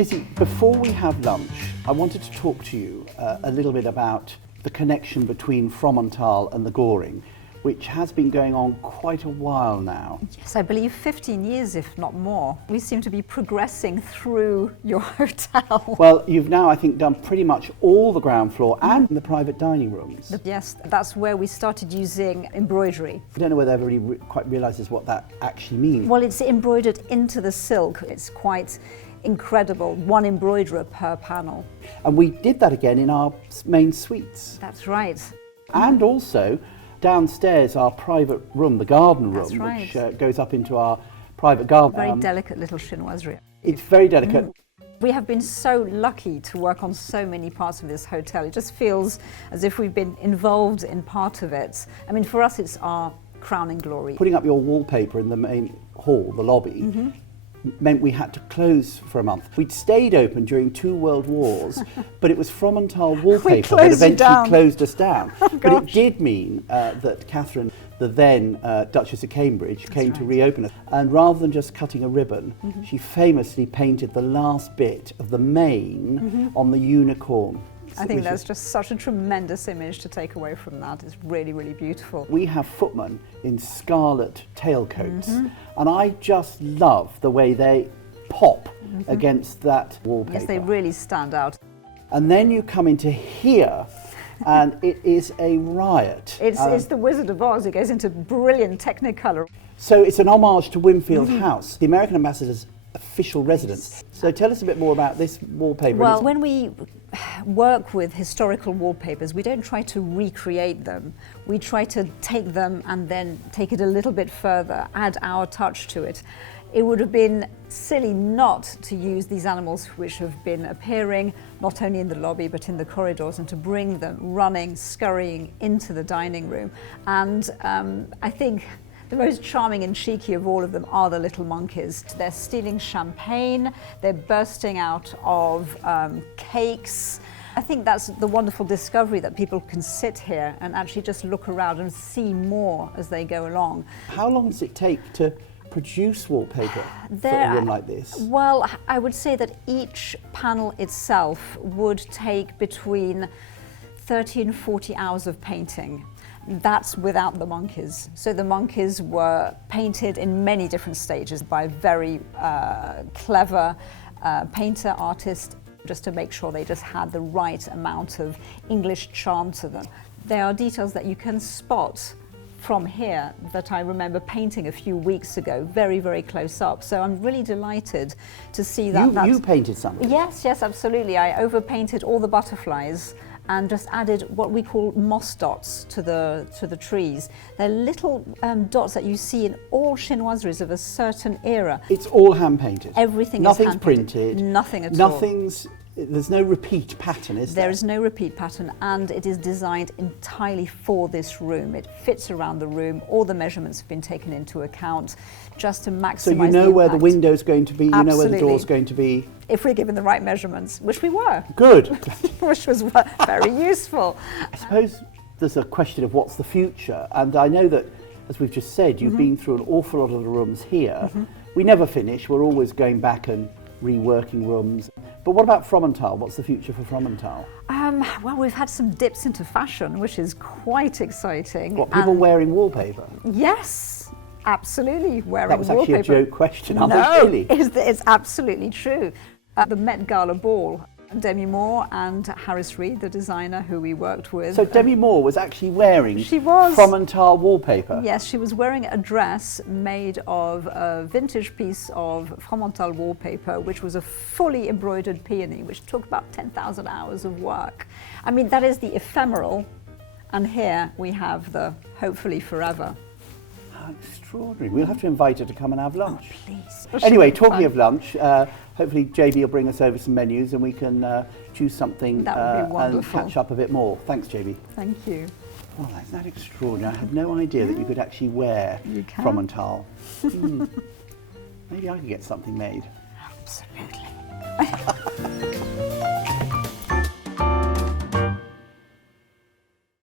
Lizzie, before we have lunch, I wanted to talk to you a little bit about the connection between Fromental and the Goring, which has been going on quite a while now. Yes, I believe 15 years, if not more. We seem to be progressing through your hotel. Well, you've now, I think, done pretty much all the ground floor and the private dining rooms. Yes, that's where we started using embroidery. I don't know whether everybody quite realises what that actually means. Well, it's embroidered into the silk. It's quite incredible, one embroiderer per panel. And we did that again in our main suites. That's right. And also, downstairs, our private room, the garden room, That's right. which goes up into our private garden. Very delicate little chinoiserie. It's very delicate. We have been so lucky to work on so many parts of this hotel. It just feels as if we've been involved in part of it. I mean, for us, it's our crowning glory. Putting up your wallpaper in the main hall, the lobby, meant we had to close for a month. We'd stayed open during 2 world wars, but it was Fromental wallpaper that eventually closed us down. But it did mean that Catherine, the then Duchess of Cambridge, came to reopen it. And rather than just cutting a ribbon, she famously painted the last bit of the mane on the unicorn. I think that's just such a tremendous image to take away from that. It's really, really beautiful. We have footmen in scarlet tailcoats, and I just love the way they pop against that wallpaper. Yes, they really stand out. And then you come into here, and it is a riot. It's the Wizard of Oz. It goes into brilliant Technicolor. So it's an homage to Winfield House, the American ambassador's official residence. So tell us a bit more about this wallpaper. Well, when we work with historical wallpapers, we don't try to recreate them. We try to take them and then take it a little bit further, add our touch to it. It would have been silly not to use these animals which have been appearing not only in the lobby but in the corridors, and to bring them running, scurrying into the dining room. And I think the most charming and cheeky of all of them are the little monkeys. They're stealing champagne, they're bursting out of cakes. I think that's the wonderful discovery, that people can sit here and actually just look around and see more as they go along. How long does it take to produce wallpaper for a room like this? Well, I would say that each panel itself would take between 30 and 40 hours of painting. That's without the monkeys. So the monkeys were painted in many different stages by a very clever painter, artist, just to make sure they just had the right amount of English charm to them. There are details that you can spot from here that I remember painting a few weeks ago, very, very close up. So I'm really delighted to see that. You painted something? Yes, absolutely. I overpainted all the butterflies and just added what we call moss dots to the trees. They're little dots that you see in all chinoiseries of a certain era. It's all hand painted. Everything Nothing's is hand painted. printed. Nothing at all. There's no repeat pattern, is there? There is no repeat pattern, and it is designed entirely for this room. It fits around the room. All the measurements have been taken into account just to maximise So you know where the window's going to be, you know where the door's going to be. If we're given the right measurements, which we were. Good. Which was very useful. I suppose there's a question of what's the future, and I know that, as we've just said, you've been through an awful lot of the rooms here. We never finish, we're always going back and reworking rooms. But what about Fromental? What's the future for Fromental? Well, we've had some dips into fashion, which is quite exciting. What, people wearing wallpaper? Yes, absolutely, wearing That was wallpaper. actually a joke question, No, really? it's absolutely true. The Met Gala ball, Demi Moore and Harris Reed, the designer who we worked with. So Demi Moore was actually wearing Fromental wallpaper? Yes, she was wearing a dress made of a vintage piece of Fromental wallpaper, which was a fully embroidered peony, which took about 10,000 hours of work. I mean, that is the ephemeral, and here we have the hopefully forever. How extraordinary. We'll have to invite her to come and have lunch. Oh, please. Anyway, talking of lunch, hopefully JB will bring us over some menus and we can choose something That would be and wonderful. catch up a bit more. Thanks, JB. Thank you. Oh, isn't that extraordinary? I had no idea that you could actually wear Fromental. Maybe I could get something made. Absolutely.